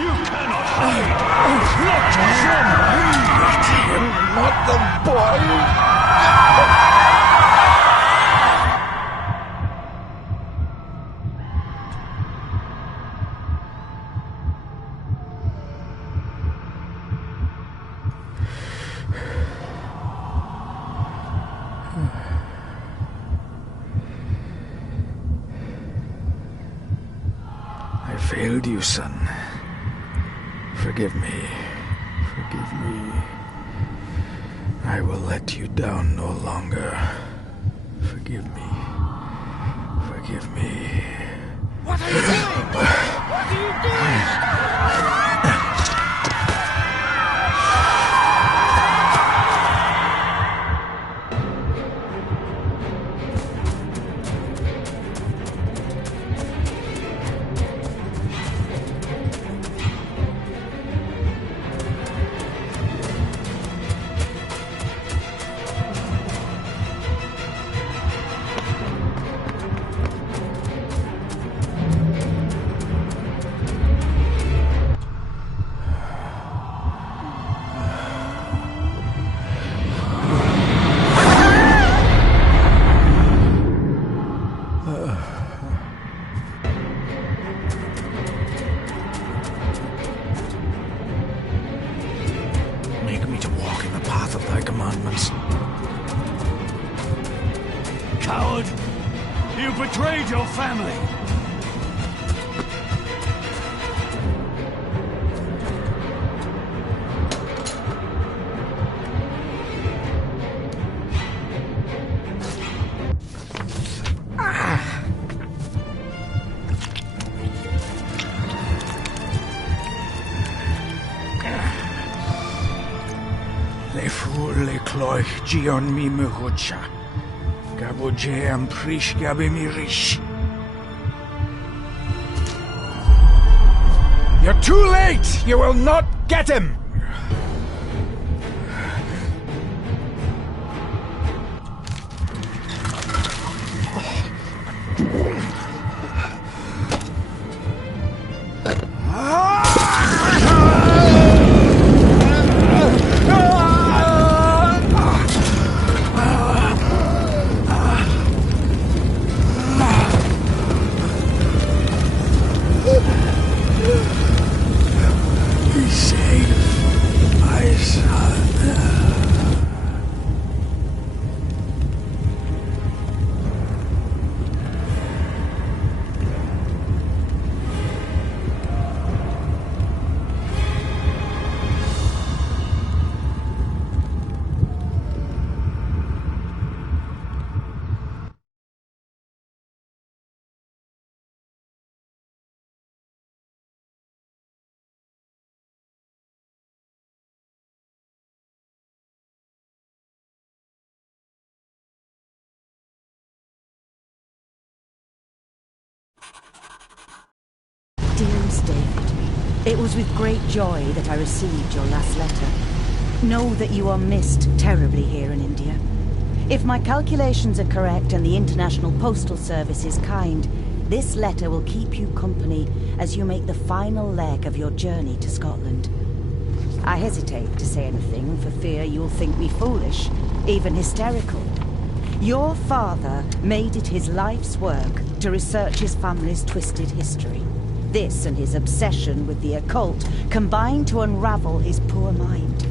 You cannot hide! Not from me! Not the boy! I failed you, son. Forgive me. Forgive me. I will let you down no longer. Forgive me. Forgive me. What are you doing? What are you doing? Make me to walk in the path of thy commandments. Coward! You betrayed your family! Le fu le cloich gion mi muhucha. Gaboje am prish gabe mi rish. You're too late! You will not get him! Be safe, my son. Dearest David, it was with great joy that I received your last letter. Know that you are missed terribly here in India. If my calculations are correct and the International Postal Service is kind, this letter will keep you company as you make the final leg of your journey to Scotland. I hesitate to say anything for fear you'll think me foolish, even hysterical. Your father made it his life's work to research his family's twisted history. This and his obsession with the occult combined to unravel his poor mind.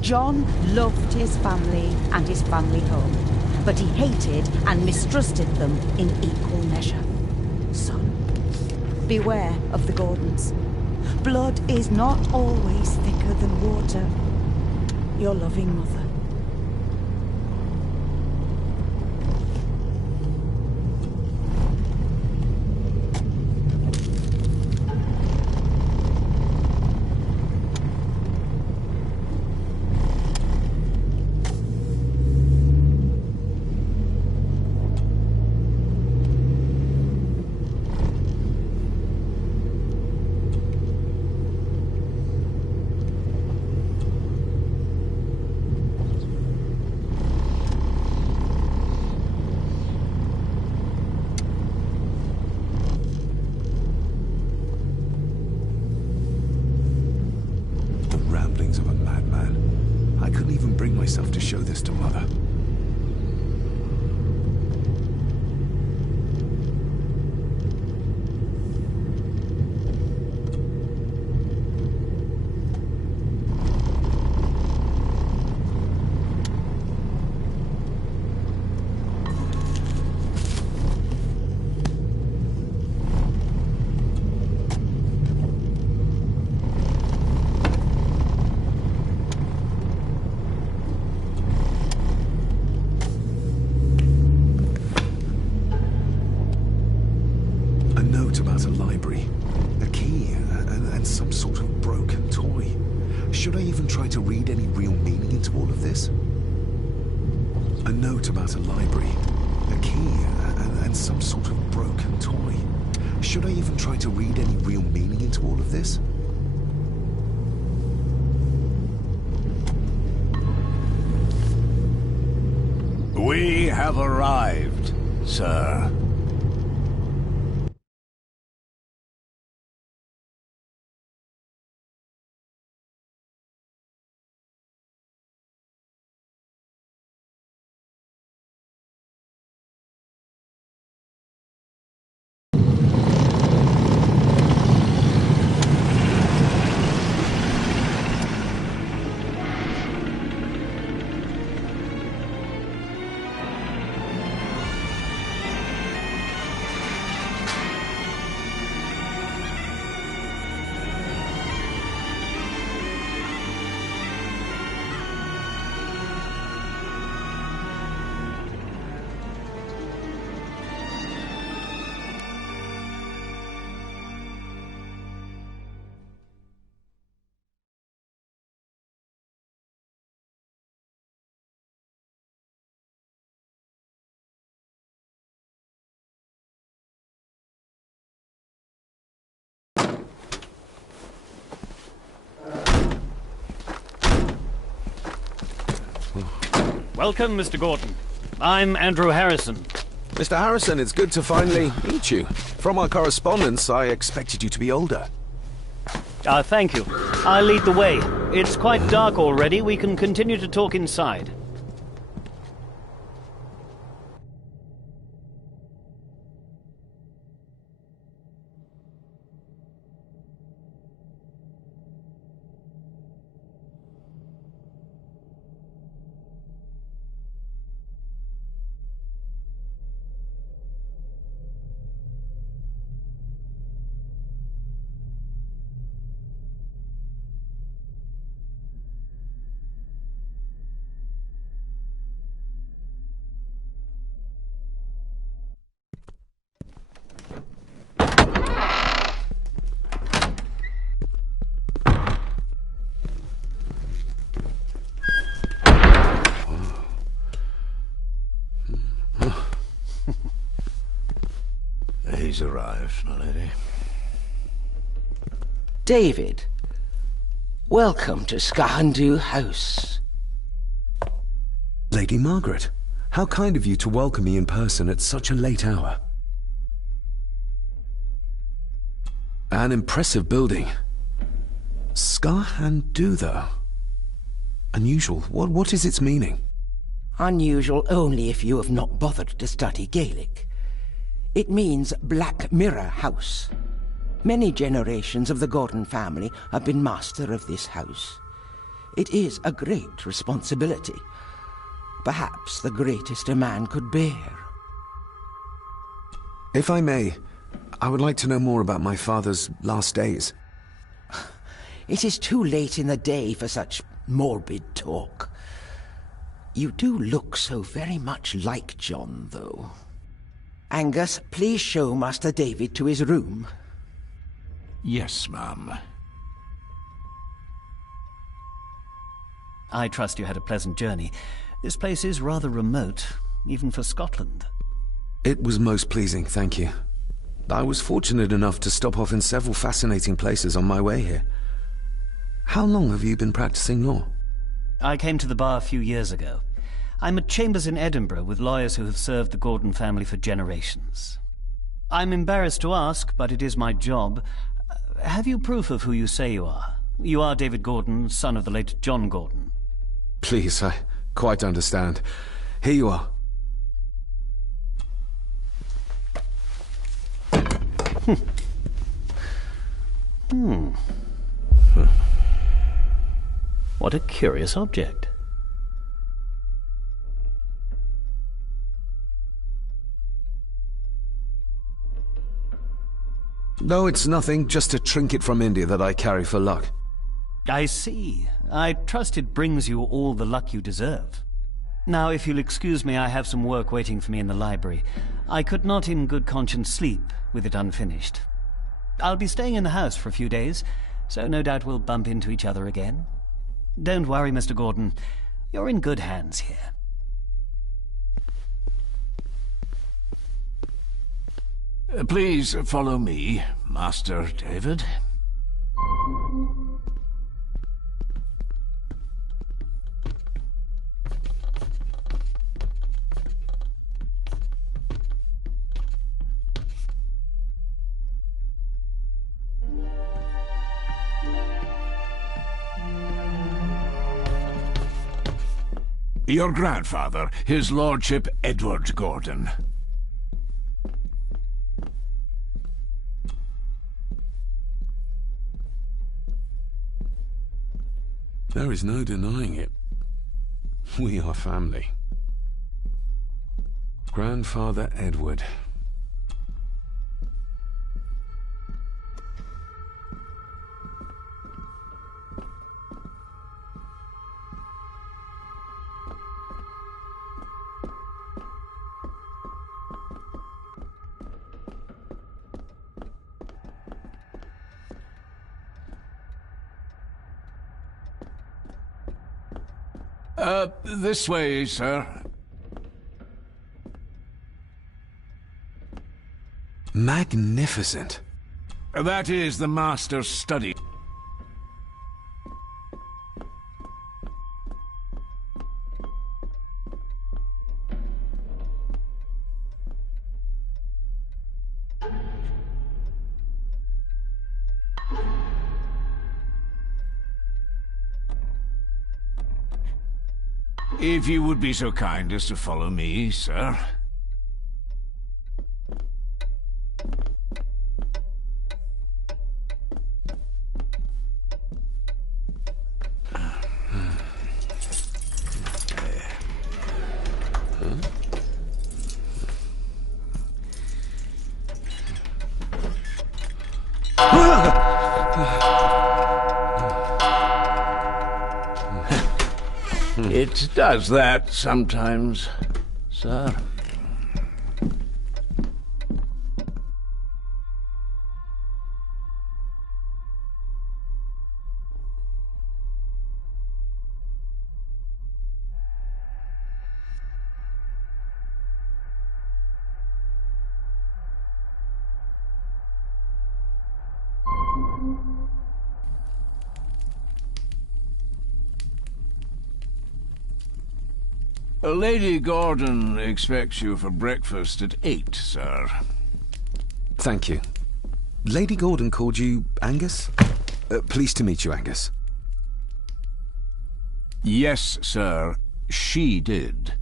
John loved his family and his family home, but he hated and mistrusted them in equal measure. Son, beware of the Gordons. Blood is not always thicker than water. Your loving mother. myself to show this to Mother. About a library, a key, and some sort of broken toy. Should I even try to read any real meaning into all of this? A note about a library, a key, and some sort of broken toy. Should I even try to read any real meaning into all of this? We have arrived, sir. Welcome, Mr. Gordon. I'm Andrew Harrison. Mr. Harrison, it's good to finally meet you. From our correspondence, I expected you to be older. Thank you. I'll lead the way. It's quite dark already. We can continue to talk inside. He's arrived, my lady. David, welcome to Skahandu House. Lady Margaret, how kind of you to welcome me in person at such a late hour. An impressive building. Skahandu, though. Unusual. What is its meaning? Unusual only if you have not bothered to study Gaelic. It means Black Mirror House. Many generations of the Gordon family have been master of this house. It is a great responsibility. Perhaps the greatest a man could bear. If I may, I would like to know more about my father's last days. It is too late in the day for such morbid talk. You do look so very much like John, though. Angus, please show Master David to his room. Yes, ma'am. I trust you had a pleasant journey. This place is rather remote, even for Scotland. It was most pleasing, thank you. I was fortunate enough to stop off in several fascinating places on my way here. How long have you been practicing law? I came to the bar a few years ago. I'm at chambers in Edinburgh with lawyers who have served the Gordon family for generations. I'm embarrassed to ask, but it is my job. Have you proof of who you say you are? You are David Gordon, son of the late John Gordon. Please, quite understand. Here you are. What a curious object. No, it's nothing, just a trinket from India that I carry for luck. I see. I trust it brings you all the luck you deserve. Now, if you'll excuse me, I have some work waiting for me in the library. I could not in good conscience sleep with it unfinished. I'll be staying in the house for a few days, so no doubt we'll bump into each other again. Don't worry, Mr. Gordon. You're in good hands here. Please follow me, Master David. Your grandfather, His Lordship Edward Gordon. There is no denying it. We are family. Grandfather Edward. This way, sir. Magnificent. That is the Master's study. If you would be so kind as to follow me, sir. It does that sometimes, sir. Lady Gordon expects you for breakfast at 8, sir. Thank you. Lady Gordon called you Angus? Pleased to meet you, Angus. Yes, sir. She did.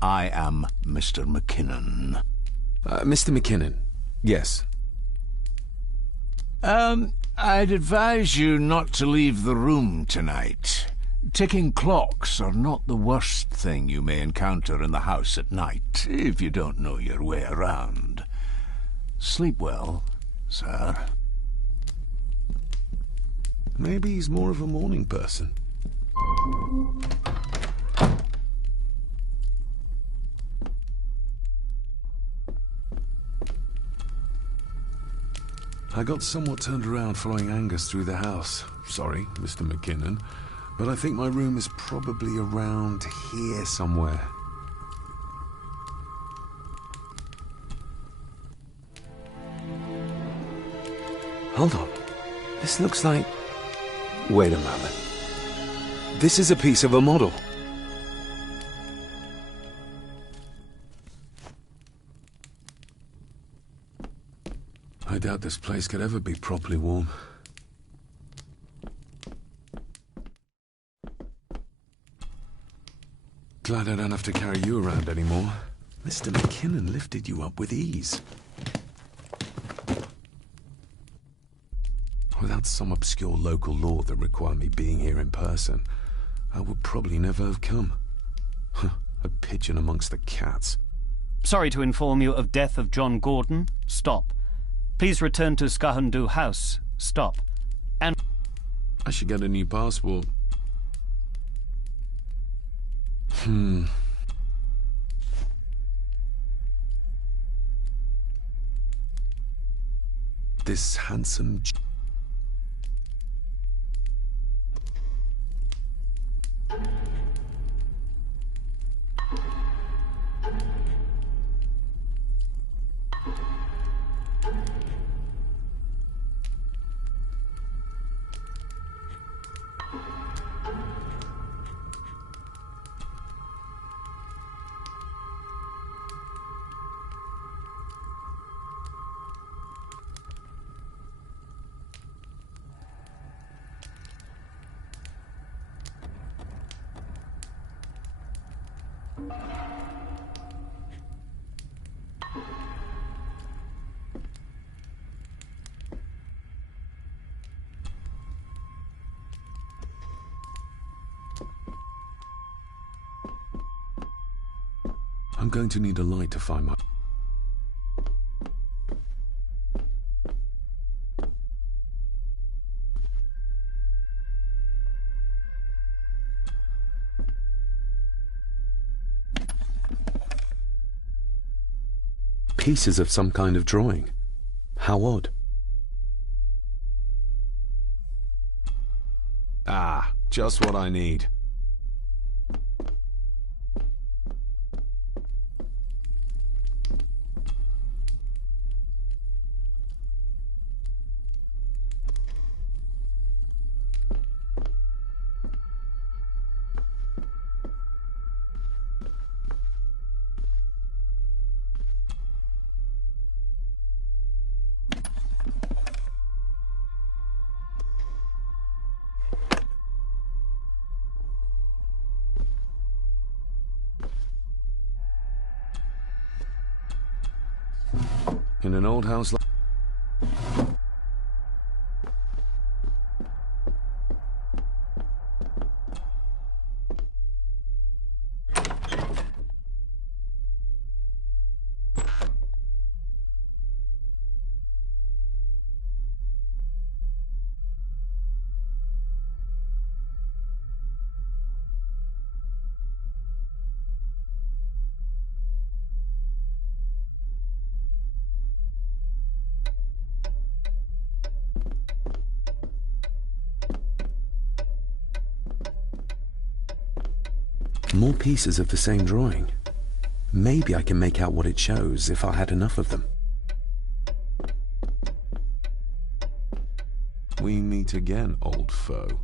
I am Mr. McKinnon. Mr. McKinnon. Yes. I'd advise you not to leave the room tonight. Ticking clocks are not the worst thing you may encounter in the house at night, if you don't know your way around. Sleep well, sir. Maybe he's more of a morning person. I got somewhat turned around following Angus through the house. Sorry, Mr. McKinnon. But I think my room is probably around here somewhere. Hold on. This looks like... Wait a moment. This is a piece of a model. I doubt this place could ever be properly warm. Glad I don't have to carry you around anymore. Mr. McKinnon lifted you up with ease. Without some obscure local law that required me being here in person, I would probably never have come. A pigeon amongst the cats. Sorry to inform you of death of John Gordon. Stop. Please return to Skahundu House. Stop. And I should get a new passport. This handsome... I'm going to need a light to find my... Pieces of some kind of drawing. How odd. Ah, just what I need. In an old house like... More pieces of the same drawing. Maybe I can make out what it shows if I had enough of them. We meet again, old foe.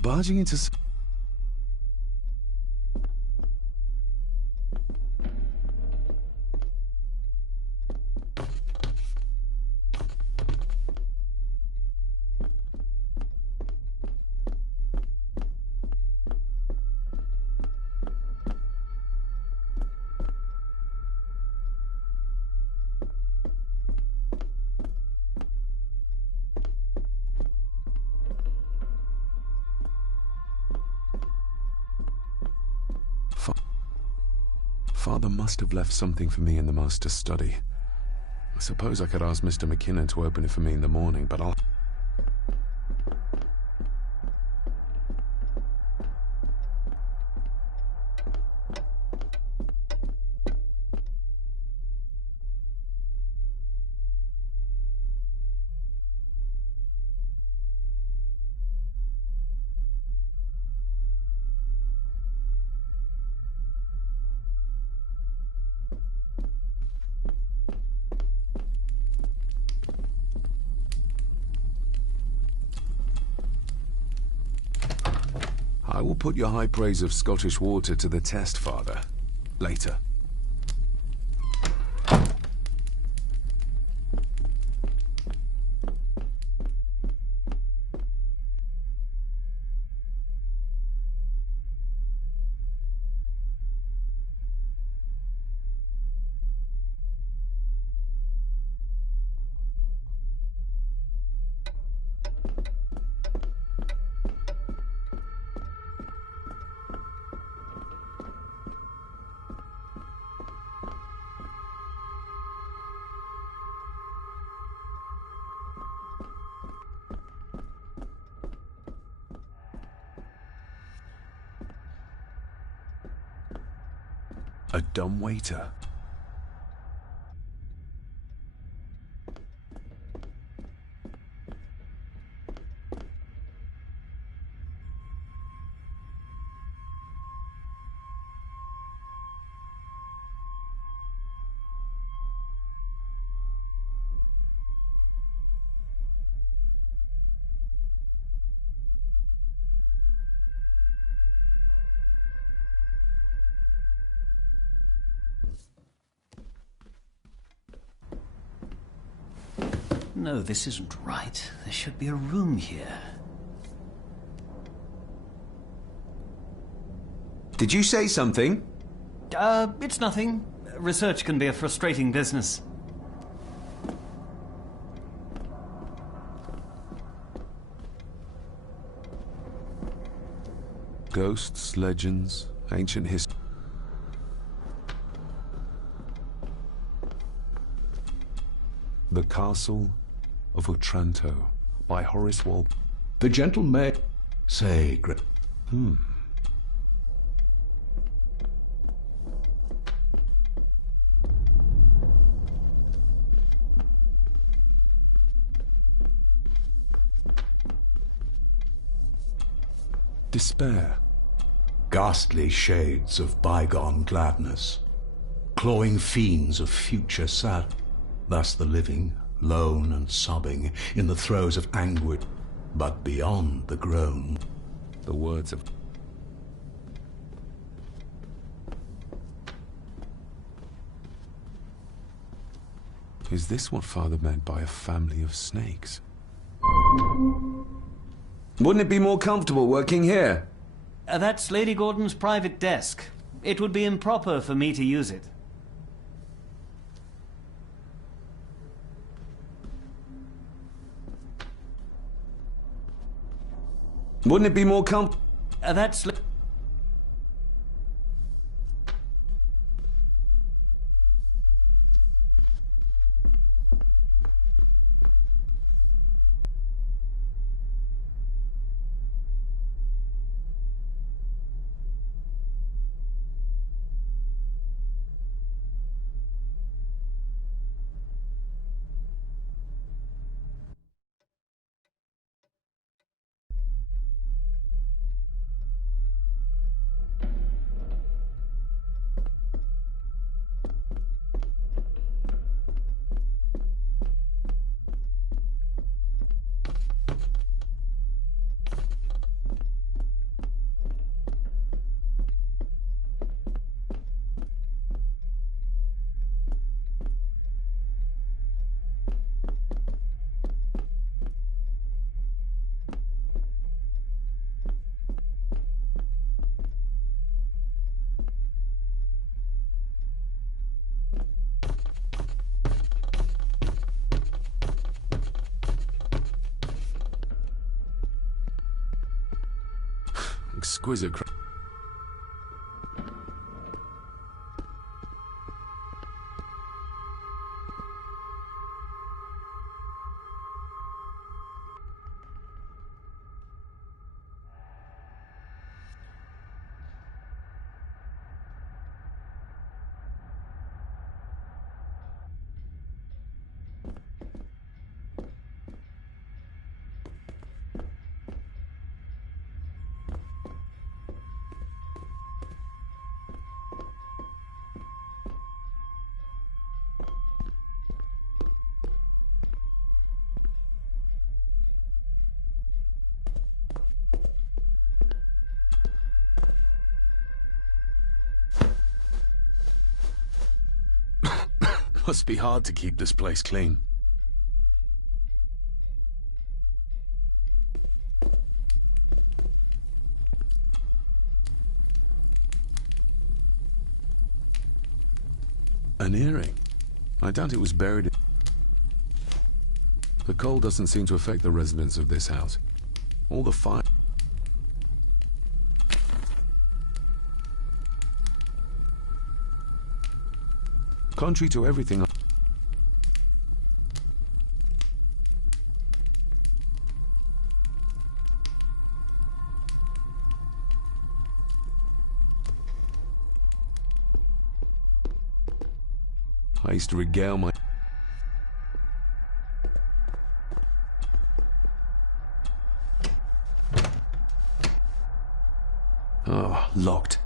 Barging into... Father must have left something for me in the master's study. I suppose I could ask Mr. McKinnon to open it for me in the morning, but I'll... I will put your high praise of Scottish water to the test, Father. Later. A dumb waiter. No, this isn't right. There should be a room here. Did you say something? It's nothing. Research can be a frustrating business. Ghosts, legends, ancient history. The Castle of Otranto by Horace Walpole. The gentle may say, Despair. ghastly shades of bygone gladness, clawing fiends of future sad. Thus the living, lone and sobbing, in the throes of anguish, but beyond the groan. The words of... Is this what Father meant by a family of snakes? Wouldn't it be more comfortable working here? That's Lady Gordon's private desk. It would be improper for me to use it. Wouldn't it be more comfortable? That's... Exquisite. Must be hard to keep this place clean. An earring? I doubt it was buried in... The cold doesn't seem to affect the residents of this house. All the fire... Contrary to everything I used to regale my... Oh, locked.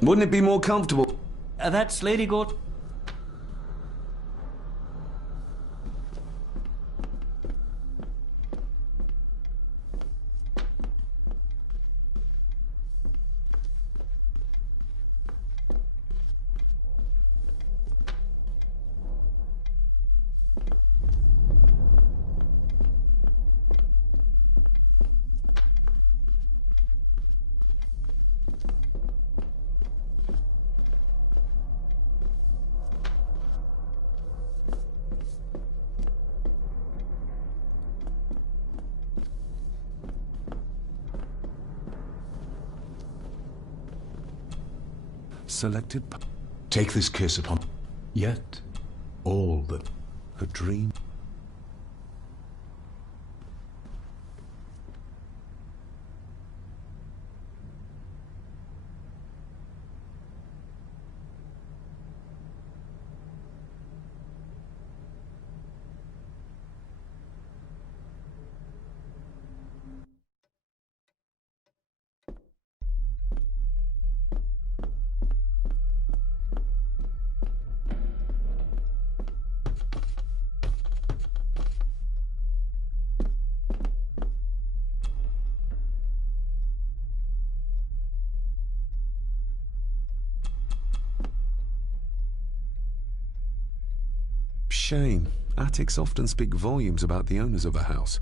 Wouldn't it be more comfortable? That's Lady Gort... Selected... Take this kiss upon... Yet, all that... A dream... shame. Attics often speak volumes about the owners of a house.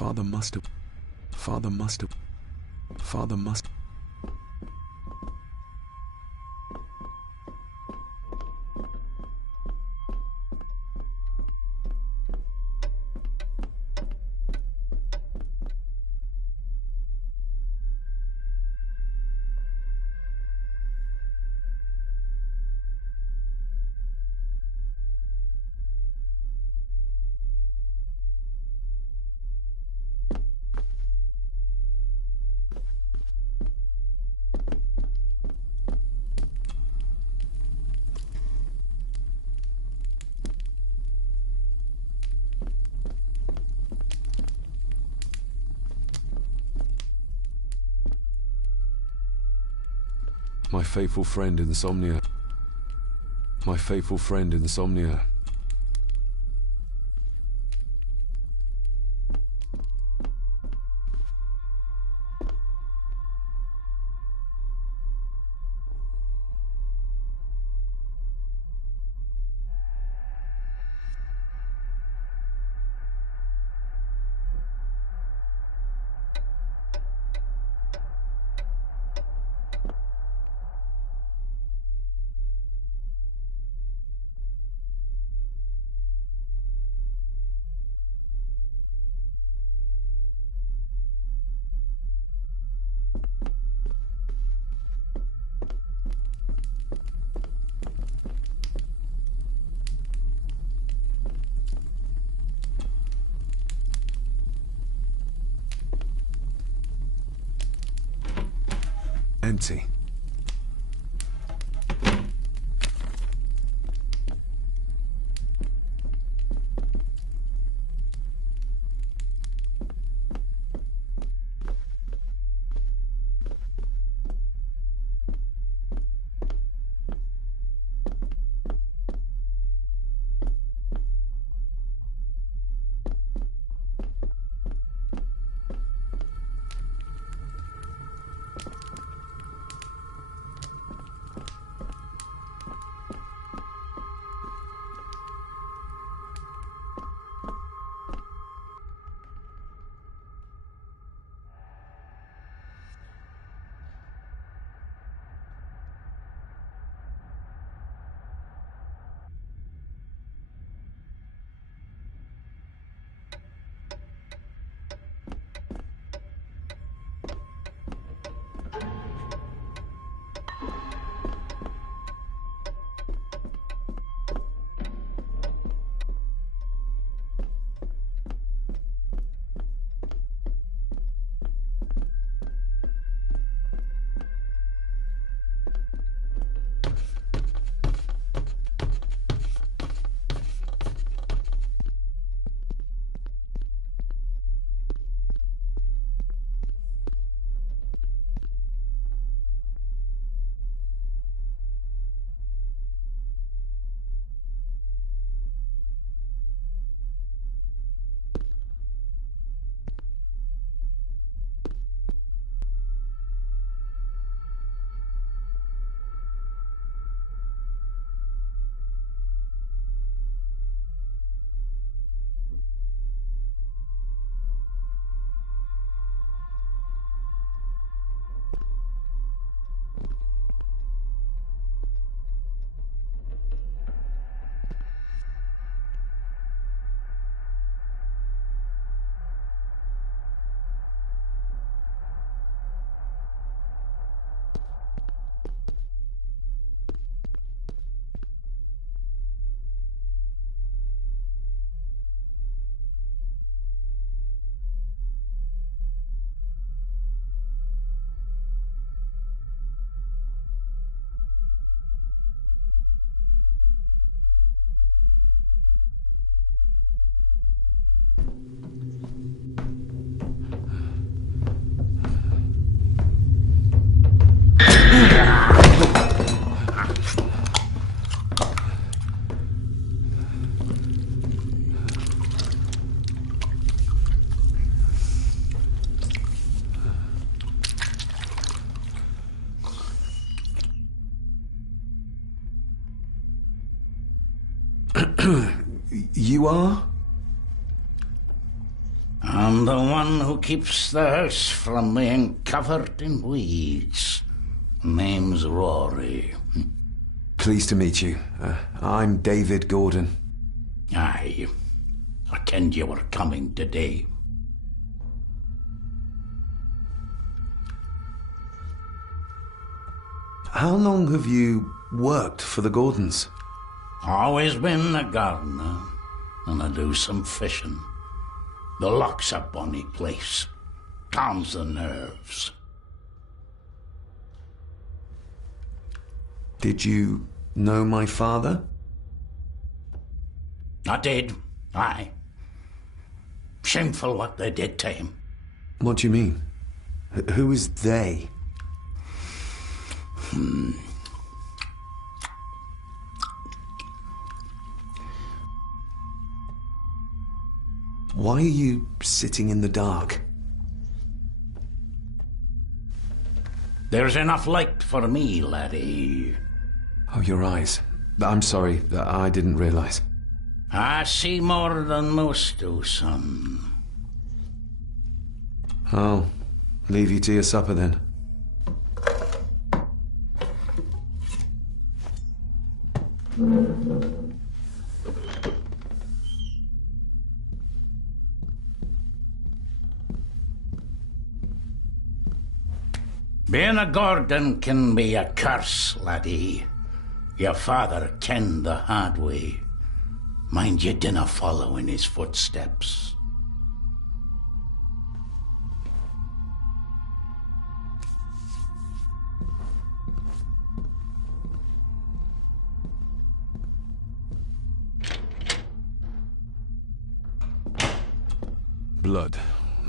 Father must have... My faithful friend Insomnia. My faithful friend Insomnia. Empty. you are? I'm the one who keeps the house from being covered in weeds. Name's Rory. Pleased to meet you. I'm David Gordon. Aye. I kenned you were coming today. How long have you worked for the Gordons? Always been a gardener, and I do some fishing. The loch's a bonny place. Calms the nerves. Did you know my father? I did, aye. Shameful what they did to him. What do you mean? Who is they? Why are you sitting in the dark? There's enough light for me, laddie. Oh, your eyes. I'm sorry, I didn't realize. I see more than most do, son. I'll leave you to your supper then. Being a Gordon can be a curse, laddie. Your father kenned the hard way. Mind you dinna follow in his footsteps. Blood.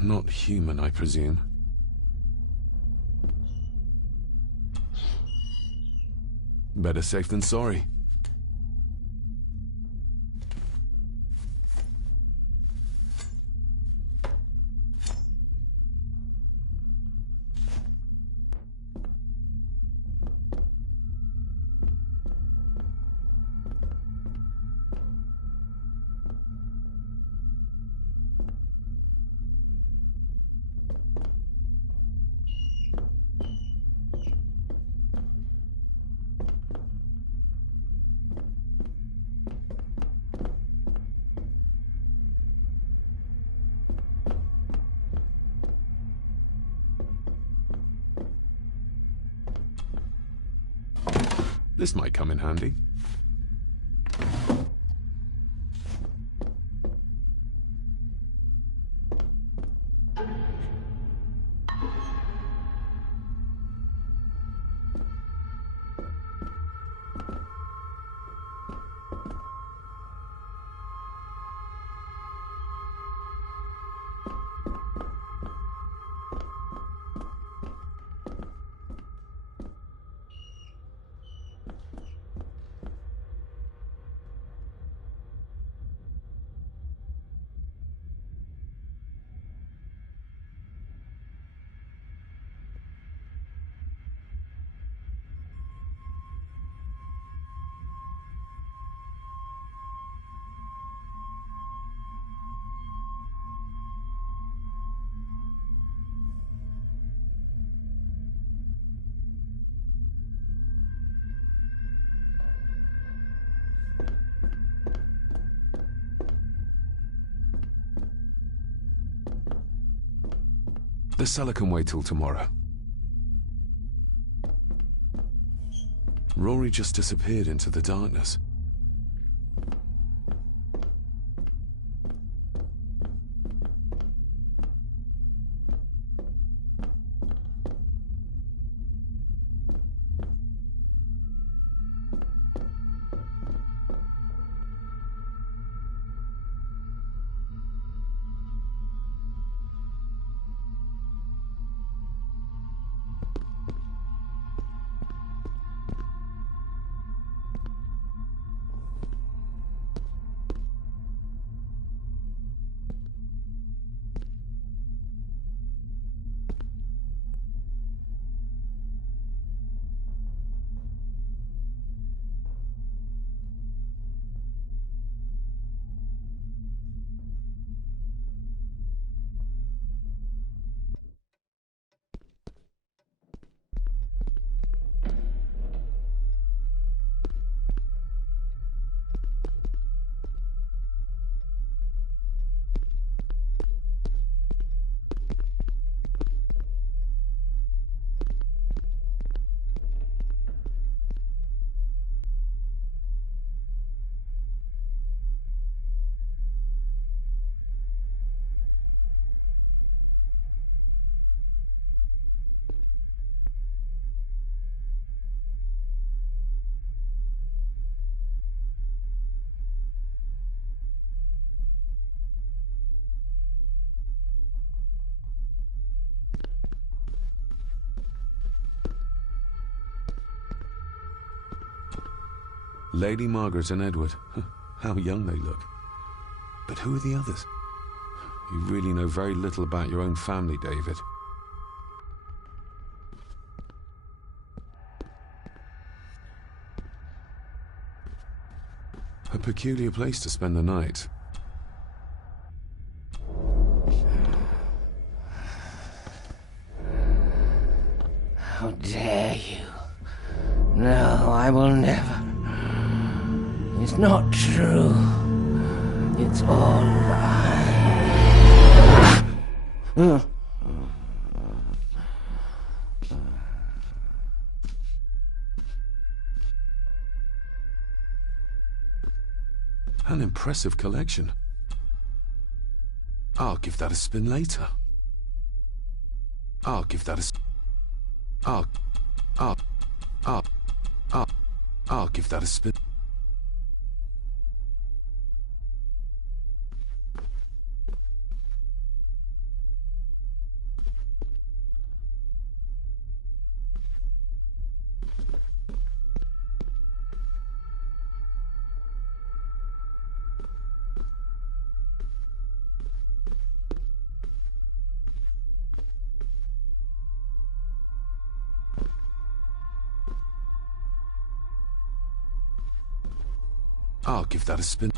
Not human, I presume. Better safe than sorry. This might come in handy. The cellar can wait till tomorrow. Rory just disappeared into the darkness. Lady Margaret and Edward. How young they look. But who are the others? You really know very little about your own family, David. A peculiar place to spend the night. How dare you? No, I will never. It's not true. It's all lie. An impressive collection. I'll give that a spin later. I'll give that a I'll give that a spin. I'll give that a spin.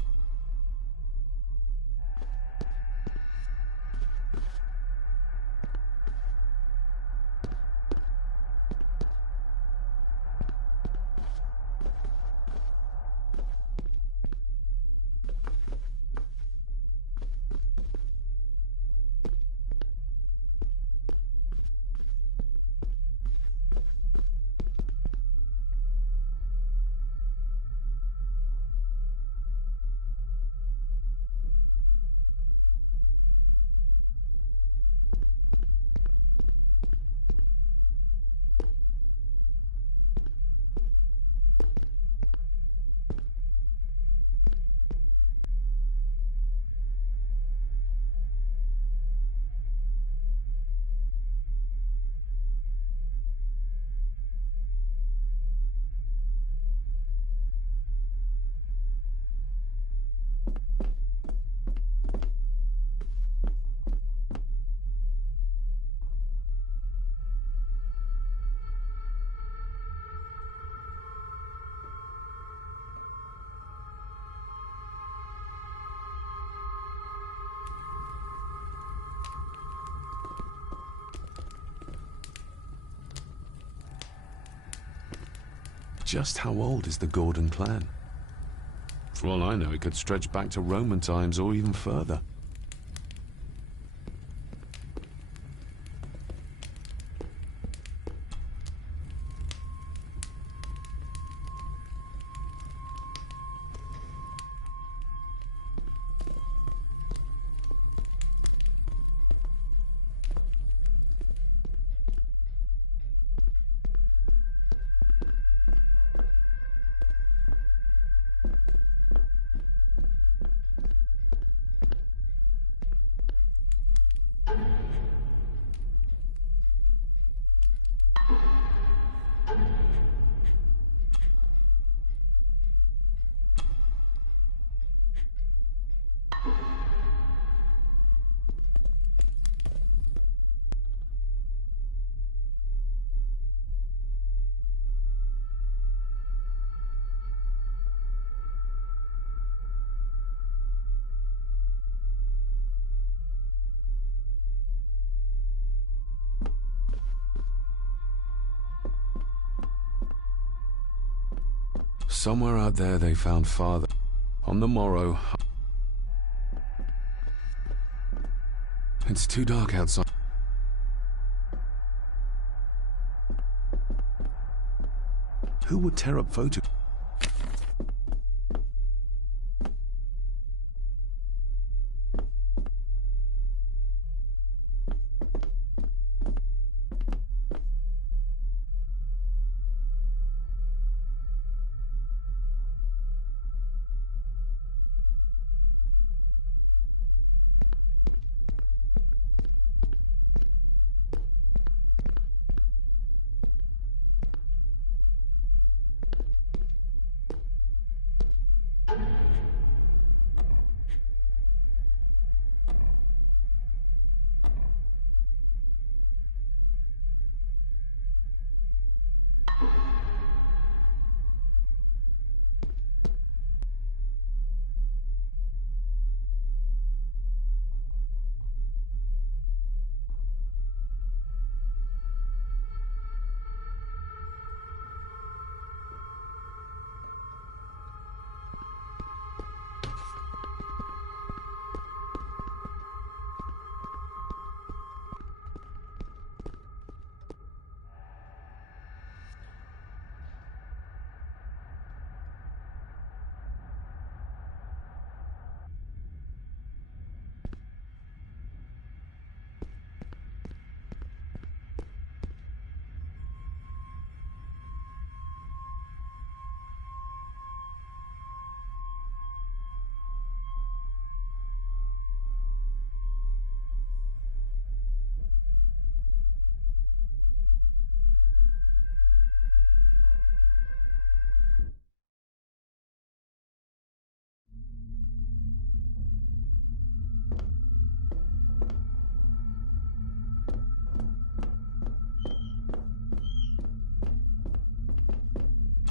Just how old is the Gordon clan? For all I know, it could stretch back to Roman times or even further. Somewhere out there they found Father. On the morrow... It's too dark outside. Who would tear up photos?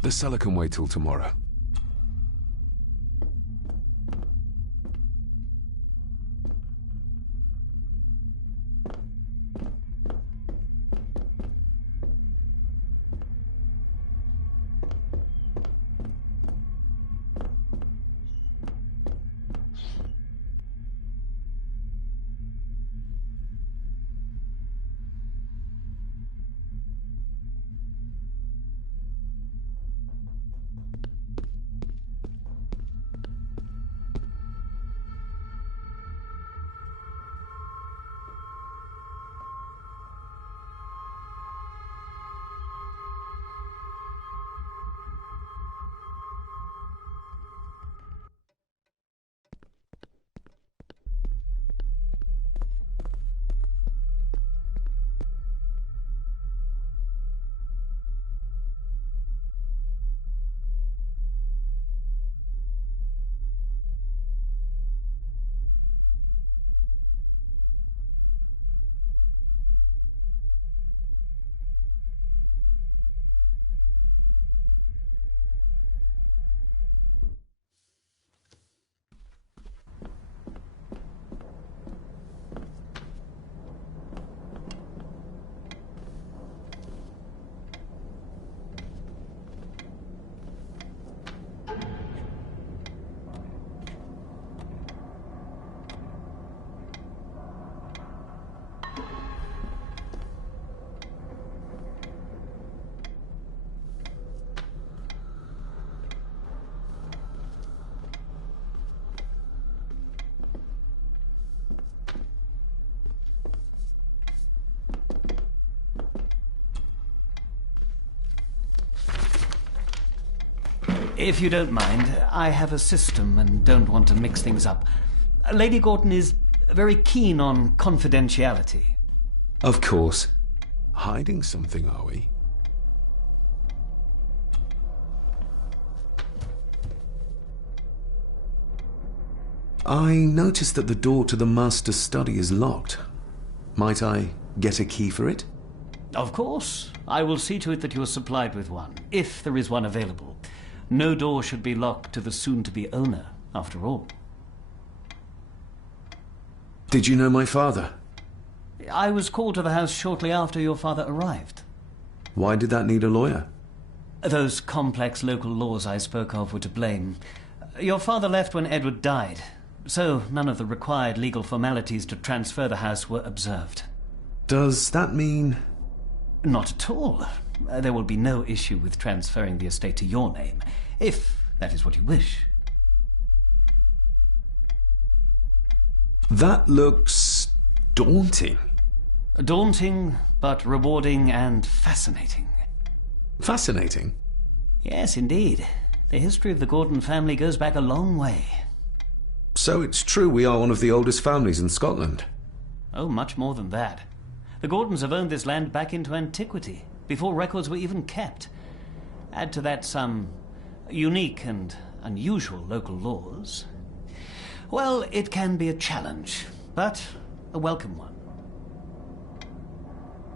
The cellar can wait till tomorrow. If you don't mind, I have a system and don't want to mix things up. Lady Gordon is very keen on confidentiality. Of course. Hiding something, are we? I noticed that the door to the master's study is locked. Might I get a key for it? Of course. I will see to it that you are supplied with one, if there is one available. No door should be locked to the soon-to-be owner, after all. Did you know my father? I was called to the house shortly after your father arrived. Why did that need a lawyer? Those complex local laws I spoke of were to blame. Your father left when Edward died, so none of the required legal formalities to transfer the house were observed. Does that mean... Not at all. There will be no issue with transferring the estate to your name, if that is what you wish. That looks daunting. Daunting, but rewarding and fascinating. Fascinating? Yes, indeed. The history of the Gordon family goes back a long way. So it's true we are one of the oldest families in Scotland? Oh, much more than that. The Gordons have owned this land back into antiquity, before records were even kept. Add to that some unique and unusual local laws. Well, it can be a challenge, but a welcome one.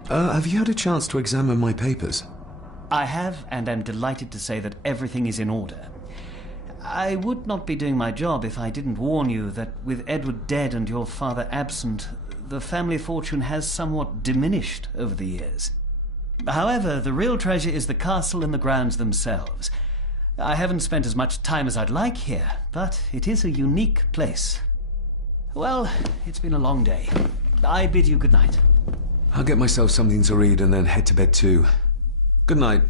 Have you had a chance to examine my papers? I have, and am delighted to say that everything is in order. I would not be doing my job if I didn't warn you that with Edward dead and your father absent, the family fortune has somewhat diminished over the years. However, the real treasure is the castle and the grounds themselves. I haven't spent as much time as I'd like here, but it is a unique place. Well, it's been a long day. I bid you good night. I'll get myself something to read and then head to bed too. Good night.